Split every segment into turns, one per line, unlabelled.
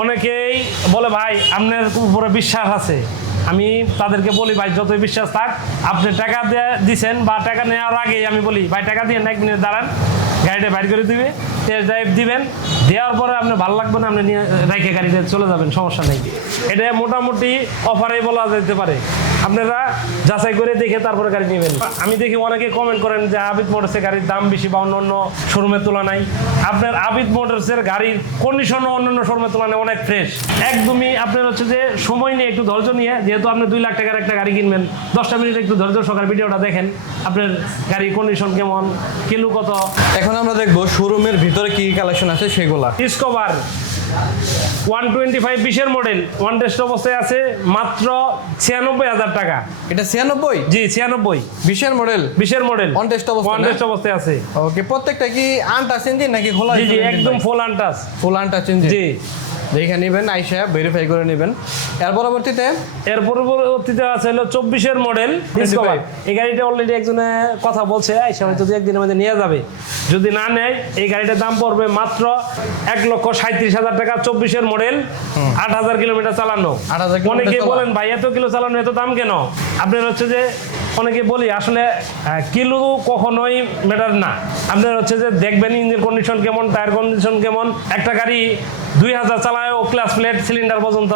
অনেকেই বলে, ভাই, আপনার উপরে বিশ্বাস আছে। আমি তাদেরকে বলি, ভাই, যতই বিশ্বাস থাক, আপনি টাকা দিয়ে দিছেন বা টাকা নেওয়ার আগেই আমি বলি, ভাই, টাকা দিয়ে এক মিনিট দাঁড়ান, গাড়িটা বাইর করে দিবে টেস্ট ড্রাইভ দিবেন, দেওয়ার পরে আপনি ভালো লাগবে না, আপনি নিয়ে, রেখে গাড়িতে চলে যাবেন, সমস্যা নেই। এটা মোটামুটি অফারে বলা যেতে পারে। আপনারা যাচাই করে দেখে তারপরে গাড়ি নেবেন। আমি দেখি অনেকে কমেন্ট করেন যে আবিদ মোটরসের গাড়ির দাম বেশি বা অন্য অন্য শোরুমের তুলনায়। আপনার আবিদ মোটরসের গাড়ির কন্ডিশনও অন্যান্য শোরুমের তুলনায় অনেক ফ্রেশ একদমই আপনার হচ্ছে যে সময় নিয়ে একটু ধৈর্য নিয়ে যেহেতু আপনি দুই লাখ টাকার একটা গাড়ি কিনবেন দশটা মিনিট একটু ধৈর্য সকাল ভিডিওটা দেখেন আপনার গাড়ির কন্ডিশন কেমন কিলো কত।
এখন আমরা দেখব শোরুমের ভিতরে কি কালেকশন আছে সেগুলা।
ডিসকভার ওয়ান টোয়েন্টি ফাইভ বিশের মডেল ওয়ান টেস্ট অবস্থায় আছে মাত্র ছিয়ানব্বই হাজার টাকা।
এটা ছিয়ানব্বই?
জি ছিয়ানব্বই।
বিশের মডেল?
বিশের মডেল।
ওয়ান টেস্ট অবস্থায়
ওয়ান টেস্ট অবস্থায় আছে।
ওকে প্রত্যেকটা কি আনটাচ ইঞ্জিন নাকি খোলা
জি জি একদম ফুল আনটাস
ফুল আনটাচ ইঞ্জিন
জি।
দেখে নেবেন আইসা ভেরিফাই করে নেবেন। এর পরবর্তীতে?
এর পরবর্তীতে আছে হলো চব্বিশের মডেল ডিসকভার এই গাড়িটা অলরেডি একজনে কথা বলছে আইসা হয়তো দু একদিনের মধ্যে নিয়ে যাবে। যদি না নেয় এই গাড়িটার দাম পড়বে মাত্র এক লক্ষ সাঁত্রিশ হাজার টাকা চব্বিশের মডেল আট হাজার কিলোমিটার চালানো।
8,000 কিলোমিটার
অনেকে। বলেন ভাই এত কিলো চালানো এত দাম কেন? আপনার হচ্ছে যে অনেকে বলি আসলে কিলো কখনোই ম্যাটার না। আপনার হচ্ছে যে দেখবেন ইঞ্জিন কন্ডিশন কেমন টায়ার কন্ডিশন কেমন। একটা গাড়ি দুই হাজার চালায়ও ক্লাস প্লেট সিলিন্ডার পর্যন্ত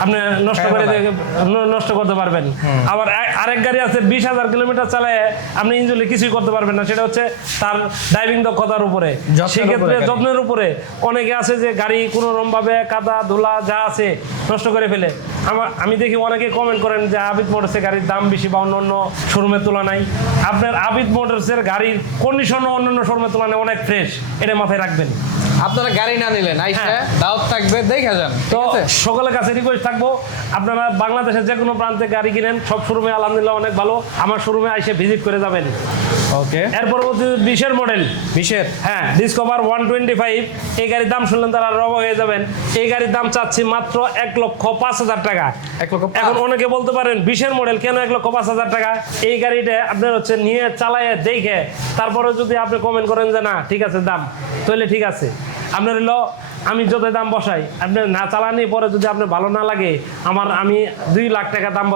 আপনি নষ্ট করে দিয়ে- ন- নষ্ট করতে পারবেন। আবার আরেক গাড়ি আছে বিশ হাজার কিলোমিটার চালায় আপনি ইঞ্জিনে কিছুই করতে পারবেন না। সেটা হচ্ছে তার ড্রাইভিং দক্ষতার উপরে। সেক্ষেত্রে যত্নের উপরে। অনেকে আছে যে গাড়ি কোনো ভাবে কাদা ধুলা যা আছে নষ্ট করে ফেলে। আমার আমি দেখি অনেকে কমেন্ট করেন যে আবিদ মোটরসের গাড়ির দাম বেশি বা অন্য অন্য শোরুমের তুলনায়। আপনার আবিদ মোটরসের গাড়ির কন্ডিশনও অন্যান্য শোরুমের তুলনায় অনেক ফ্রেশ এটা মাথায় রাখবেন।
আপনারা গাড়ি না নিলেন আইসা
হ্যাঁ।
দাওয়াত থাকবে দেখে যান
তো সকলের কাছে রিকোয়েস্ট থাকব আপনারা বাংলাদেশের যে কোনো প্রান্তে গাড়ি কিনেন সব শোরুমে আলহামদুলিল্লাহ অনেক ভালো আমার শোরুমে এসে ভিজিট করে যাবেন।
ওকে
এর পরবর্তী বিশের মডেল
বিশের?
হ্যাঁ ডিসকভার ওয়ান টোয়েন্টি ফাইভ এই গাড়ির দাম শুনলেন তারা রব হয়ে যাবেন। এই গাড়ির দাম চাচ্ছি মাত্র এক লক্ষ পাঁচ হাজার টাকা।
এক লক্ষ
এখন অনেকে বলতে পারেন বিশের মডেল কেন এক লক্ষ পাঁচ হাজার টাকা? এই গাড়িটা আপনার হচ্ছে নিয়ে চালায় দেখে তারপরে যদি আপনি কমেন্ট করেন যে না ঠিক আছে দাম তাহলে ঠিক আছে। আপনার হলো আমি যত দাম বসাই আপনি না চালানি পরে যদি আপনার ভালো না লাগে আমার আমি দুই লাখ টাকা দাম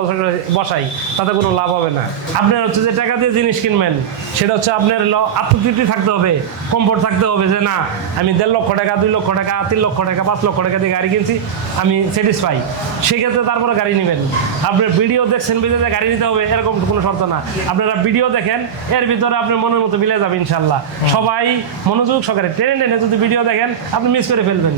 বসাই- তাতে কোনো লাভ হবে না। আপনার হচ্ছে যে টাকা দিয়ে জিনিস কিনবেন সেটা হচ্ছে আপনার আত্মতৃপ্তি থাকতে হবে কমফোর্ট থাকতে হবে যে না আমি দেড় লক্ষ টাকা দুই লক্ষ টাকা তিন লক্ষ টাকা পাঁচ লক্ষ টাকা দিয়ে গাড়ি কিনছি আমি স্যাটিসফাই সেক্ষেত্রে তারপরে গাড়ি নেবেন। আপনার ভিডিও দেখছেন বিদেশে গাড়ি নিতে হবে এরকম কোনো শর্ত না। আপনারা ভিডিও দেখেন এর ভিতরে আপনার মনের মতো মিলে যাবে ইনশাল্লাহ। সবাই মনোযোগ সহকারে ট্রেনে টেনে যদি ভিডিও দেখেন আপনি মিস করে ফেলবেন।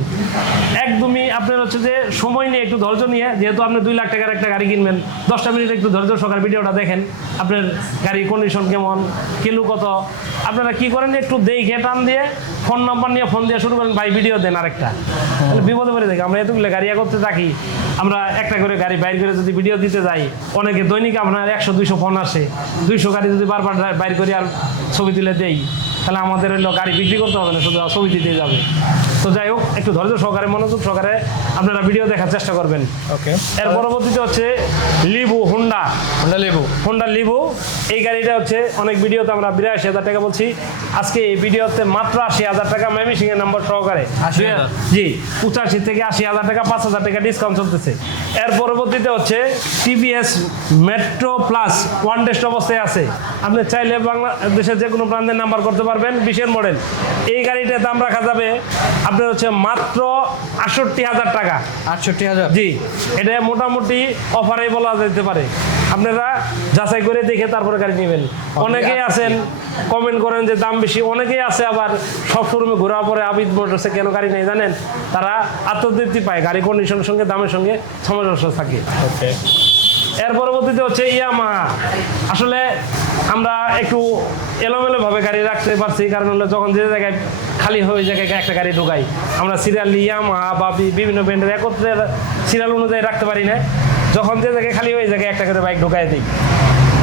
একদমই আপনার হচ্ছে যে সময় নিয়ে একটু ধৈর্য নিয়ে, যেহেতু আপনি দুই লাখ টাকার একটা গাড়ি কিনবেন, দশটা মিনিট একটু ধৈর্য সহকারে ভিডিওটা দেখেন, আপনার গাড়ির কন্ডিশন কেমন, কিলো কত, আপনারা কি করেন একটু দেখে টান দিয়ে ফোন নাম্বার নিয়ে ফোন দিয়ে শুরু করেন, ভাই ভিডিও দেন আরেকটা। তাহলে বিপদে পড়ে দেখি আমরা এতগুলো গাড়ি করতে থাকি, আমরা একটা করে গাড়ি বাইর করে যদি ভিডিও দিতে যাই, অনেকে দৈনিক আপনার একশো, দুইশো ফোন আসে, দুইশো গাড়ি যদি বারবার বাইর করে আর ছবি তুলে দেই। তাহলে আমাদের গাড়ি বিক্রি করতে হবে না শুধু ছবি দিতে যাবে। তো যাই হোক একটু ধৈর্য সহকারে মনোযোগ সহকারে আপনারা ভিডিও দেখার চেষ্টা করবেন।
ওকে
এর পরবর্তীতে হচ্ছে Livo Honda
Honda Livo
Honda Livo এই গাড়িটা হচ্ছে অনেক ভিডিওতে আমরা বিরাশি হাজার টাকা বলছি। আজকে এই ভিডিওতে মাত্র আশি হাজার টাকা মেমি সিং এর নাম্বার সহকারে।
80,000
জি পঁচাশি থেকে আশি হাজার টাকা পাঁচ হাজার টাকা ডিসকাউন্ট চলতেছে। এর পরবর্তীতে হচ্ছে TVS Metro plus one test অবস্থায় আছে। আপনি চাইলে বাংলাদেশের যে কোনো প্রান্তের নাম্বার করতে পারবেন বিশের মডেল এই গাড়িটার দাম রাখা যাবে আপনার হচ্ছে মাত্র আটষট্টি হাজার টাকা।
আটষট্টি হাজার?
জি এটা মোটামুটি অফারে বলা যেতে পারে। আপনারা যাচাই করে দেখে তারপরে গাড়ি নেবেন। অনেকেই আছেন কমেন্ট করেন যে দাম বেশি। অনেকেই আছে আবার সব শোরুমে ঘোরার পরে আবিদ মোটরসে কেন গাড়ি নেই জানেন? তারা আত্মতৃপ্তি পায়। গাড়ি কন্ডিশনের সঙ্গে দামের সঙ্গে সামঞ্জস্য থাকে।
ওকে
এর পরবর্তীতে হচ্ছে ইয়ামাহা। আসলে আমরা একটু এলোমেলোভাবে গাড়ি রাখতে পারছি, কারণ আমরা যখন যে জায়গায় খালি হয়ে জায়গায় একটা গাড়ি ঢুকাই, আমরা সিরিয়াল ইয়ামাহা বা বিভিন্ন ব্র্যান্ডের একত্রে সিরিয়াল অনুযায়ী রাখতে পারি না। যখন যে জায়গায় খালি হয়ে জায়গায় একটা করে বাইক ঢুকাই দিই।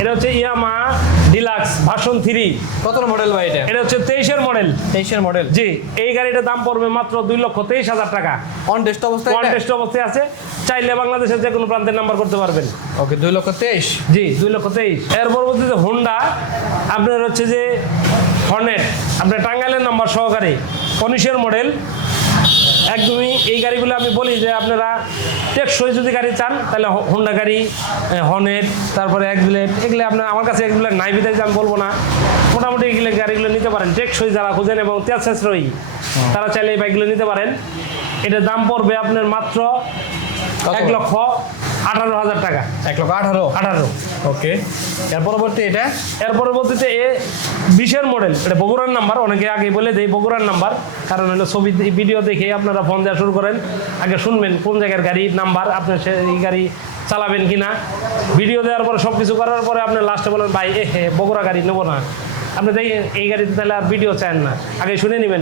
এটা হচ্ছে ইয়ামাহা ডিলাক্স ভার্সন থ্রি।
কত মডেল ভাই এটা?
এটা হচ্ছে তেইশের মডেল
তেইশের মডেল
জি এই গাড়িটার দাম পড়বে মাত্র দুই লক্ষ তেইশ হাজার টাকা।
অন টেস্ট অবস্থায়
ওয়ান টেস্ট অবস্থায় আছে। চাইলে বাংলাদেশের যে কোনো প্রান্তের নাম্বার করতে পারবেন।
ওকে দুই লক্ষ তেইশ?
জি দুই লক্ষ তেইশ। এর পরবর্তীতে হোন্ডা আপনার হচ্ছে যে হর্নেট আপনার টাঙ্গাইলের নাম্বার সহকারে। কনিশের মডেল একদমই এই গাড়িগুলো আমি বলি যে আপনারা টেকসই যদি গাড়ি চান তাহলে হোন্ডা গাড়ি হনেট তারপরে এক বিলেট এগুলো আপনার আমার কাছে এক্সবিলেট নাই বিদায় আমি বলব না। মোটামুটি এগুলো গাড়িগুলো নিতে পারেন। টেকসই যারা খুঁজেন এবং তেল শেষরই তারা চাইলে এই বাইকগুলো নিতে পারেন। এটার দাম পড়বে আপনার মাত্র এক লক্ষ আঠারো হাজার টাকা।
এক লক্ষ আঠারো?
আঠারো।
ওকে। এর পরবর্তী এটা?
এর পরবর্তীতে এ বিশের মডেল এটা বগুড়ার নাম্বার অনেকে আগে বলে দেয় বগুড়ার নাম্বার কারণ হলো ছবি ভিডিও দেখে আপনারা ফোন দেওয়া শুরু করেন। আগে শুনবেন কোন জায়গার গাড়ি নাম্বার আপনার সে এই গাড়ি চালাবেন কিনা। ভিডিও দেওয়ার পরে সব কিছু করার পরে আপনি লাস্টে বলেন ভাই এ হে বগুড়া গাড়ি নেব না। আপনি দেখেন এই গাড়িতে তাহলে আর ভিডিও চান না। আগে শুনে নেবেন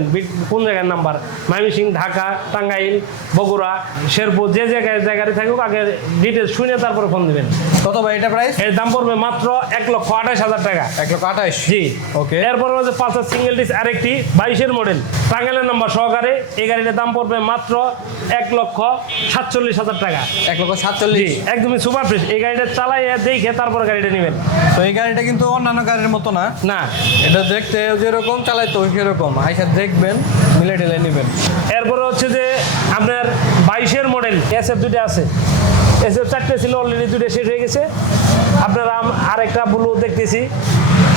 কোন জায়গার নাম্বার ময়মনসিং ঢাকা টাঙ্গাইল বগুড়া শেরপুর যে জায়গায় জায়গায় থাকুক আগে ডিটেলস শুনে তারপরে ফোন দেবেন।
কত ভাই এটা প্রাইস
এর দাম পড়বে মাত্র এক লক্ষ আঠাশ হাজার টাকা।
এক লক্ষ আঠাশ?
জি।
ওকে।
এরপর হচ্ছে পালসার সিঙ্গেল ডিস আরেকটি বাইশের মডেল টাঙ্গাইলের নাম্বার সহকারে এই গাড়িটার দাম পড়বে মাত্র এক লক্ষ সাতচল্লিশ হাজার টাকা।
এক লক্ষ
জি
সাতচল্লিশ
একদমই সুপার ফ্রেশ এই গাড়িটা চালাইয়ে দেখে তারপরে গাড়িটা নেবেন।
তো এই গাড়িটা কিন্তু অন্যান্য গাড়ির মতো না?
না।
এটা দেখতে যেরকম চালাইতে সেরকম। আইসা দেখবেন মিলে টেলে নেবেন।
এরপরে হচ্ছে যে আপনার বাইশের মডেল এস এফ দুটো আছে। এস এফ চারটে ছিল অলরেডি দুটো শেষ হয়ে গেছে। আপনারা আরেকটা ব্লু দেখতেছি।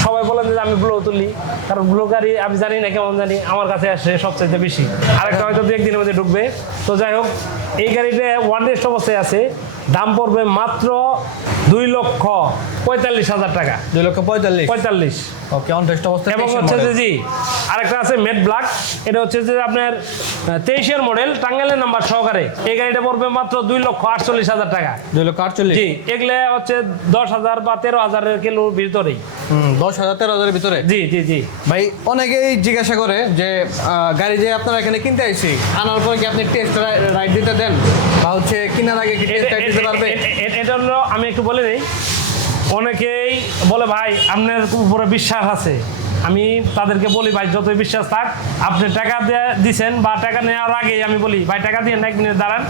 সবাই বলেন যে আমি ব্লু তুলি কারণ ব্লু গাড়ি আমি জানি না কেমন জানি আমার কাছে আসে সবচেয়ে বেশি। আরেকটা হয়তো দু একদিনের মধ্যে ঢুকবে। তো যাই হোক এই গাড়িটা ওয়ান রেস্ট অবস্থায় আছে। দাম পড়বে মাত্র দুই লক্ষ পঁয়তাল্লিশ হাজার টাকা।
দুই লক্ষ পঁয়তাল্লিশ।
পঁয়তাল্লিশ।
ওকে অন টেস্ট অবস্থা
এবং হচ্ছে যে জি আরেকটা আছে মেট ব্ল্যাক এটা হচ্ছে যে আপনার তেইশের মডেল টাঙ্গাইলের নাম্বার সহকারে। এই গাড়িটা পড়বে মাত্র দুই লক্ষ আটচল্লিশ হাজার টাকা।
দুই লক্ষ আটচল্লিশ?
জি এগুলো হচ্ছে দশ হাজার বা তেরো হাজারের কিলোর ভিতরেই।
দশ হাজার তেরো হাজারের ভিতরে?
জি জি জি।
ভাই অনেকেই জিজ্ঞাসা করে যে গাড়ি যে আপনারা এখানে কিনতে আইছি আনার পরে কি আপনি টেস্ট রাইড দিতে দেন? বা হচ্ছে কেনার আগে কি টেস্ট রাইড দিতে পারবে?
এটা হলো আমি একটু বলে দিই অনেকেই বলে ভাই আপনার উপরে বিশ্বাস আছে আমি তাদেরকে বলি ভাই যতই বিশ্বাস থাক আপনি টাকা দিয়ে দিছেন বা টাকা নেওয়ার আগেই আমি বলি ভাই টাকা দিয়ে এক মিনিট দাঁড়ান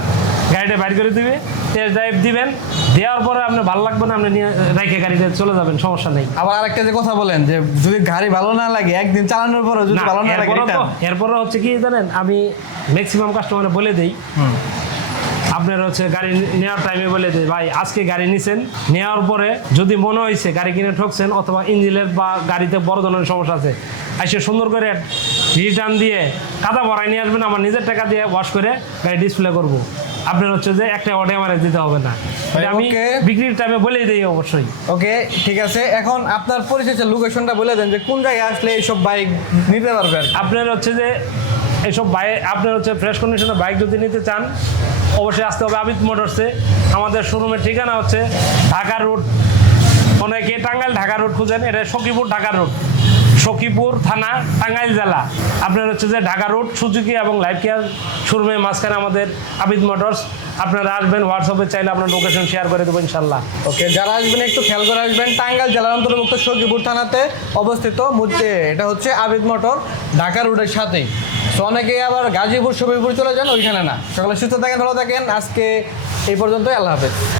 গাড়িটা বাইর করে দিবে টেস্ট ড্রাইভ দিবেন দেওয়ার পরে আপনি ভালো লাগবে না আপনি নিয়ে রেখে গাড়িতে চলে যাবেন সমস্যা নেই
আবার আরেকটা যে কথা বলেন যে যদি গাড়ি ভালো না লাগে একদিন চালানোর পরে যদি ভালো না লাগে।
এরপরে হচ্ছে কি জানেন আমি ম্যাক্সিমাম কাস্টমারে বলে দিই আপনার হচ্ছে গাড়ি নেওয়ার টাইমে বলে দিই ভাই আজকে গাড়ি নিছেন। নেওয়ার পরে যদি মনে হয়েছে গাড়ি কিনে ঠকছেন অথবা ইঞ্জিনের বা গাড়িতে বড় ধরনের সমস্যা আছে এসে সুন্দর করে রিটার্ন দিয়ে কাদা ভরাই নিয়ে আসবেন আমার নিজের টাকা দিয়ে ওয়াশ করে গাড়ি ডিসপ্লে করব। আপনার হচ্ছে যে একটা অর্ডার আমার দিতে হবে না। আমি. বিক্রির টাইমে বলেই দিই অবশ্যই।
ওকে ঠিক আছে। এখন আপনার পরিচয় লোকেশনটা বলে দেন যে কোন জায়গায় আসলে এইসব বাইক নিতে পারবে আর কি।
আপনার হচ্ছে যে এইসব বাইক আপনার হচ্ছে ফ্রেশ কন্ডিশনের বাইক যদি নিতে চান, অবশ্যই আসতে হবে আবিদ মোটরসে আমাদের শোরুমের ঠিকানা হচ্ছে ঢাকা রোড অনেকে টাঙ্গাইল, ঢাকা রোড খুঁজেন, এটা সখীপুর, ঢাকা রোড। সখীপুর থানা, টাঙ্গাইল জেলা। আপনার হচ্ছে যে ঢাকা রোড, সুজুকি এবং লাইফ কেয়ার শোরুমের মাঝখানে আমাদের আবিদ মোটরস। আপনারা আসবেন হোয়াটসঅ্যাপে চাইলে আপনার লোকেশন শেয়ার করে দেবো ইনশাল্লাহ
ওকে, যারা আসবেন, একটু খেয়াল করে আসবেন, টাঙ্গাইল জেলার অন্তর্ভুক্ত সখীপুর থানাতে অবস্থিত এটা হচ্ছে আবিদ মোটর, ঢাকা রোডের সাথেই। তো অনেকে আবার গাজীপুর সবিপুর চলে যান, ওইখানে না। সকালে সুস্থ থাকেন, ভালো থাকেন। আজকে এই পর্যন্ত আল্লাহ হাফেজ।